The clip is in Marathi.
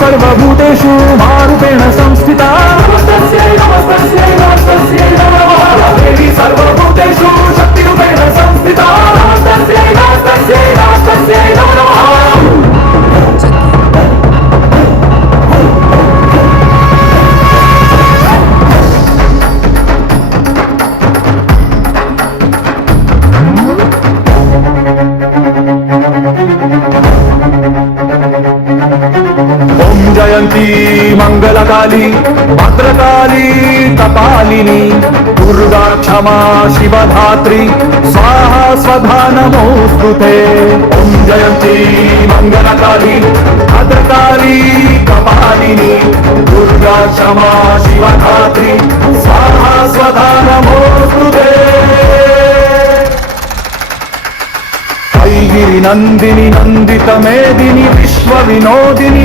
सर्वभूतेषु मारूपेण संस्थिता नमस्तस्यै नमस्तस्यै नमस्तस्यै नमः देवी सर्वभूतेषु शक्तिरूपेण संस्थिता नमस्तस्यै नमस्तस्यै नमस्तस्यै नमः जयंती मंगलकाली भद्रकाली कपालिनी दुर्गा क्षमा शिवधात्री स्वाहा स्वधा नमोस्तुते। ओम जयंती मंगलकाली भद्रकाली कपालिनी दुर्गा क्षमा शिवधात्री स्वाहा स्वधा नमोस्तुते। गिरि नंदिनी नंदित मेदिनी विश्व विनोदिनी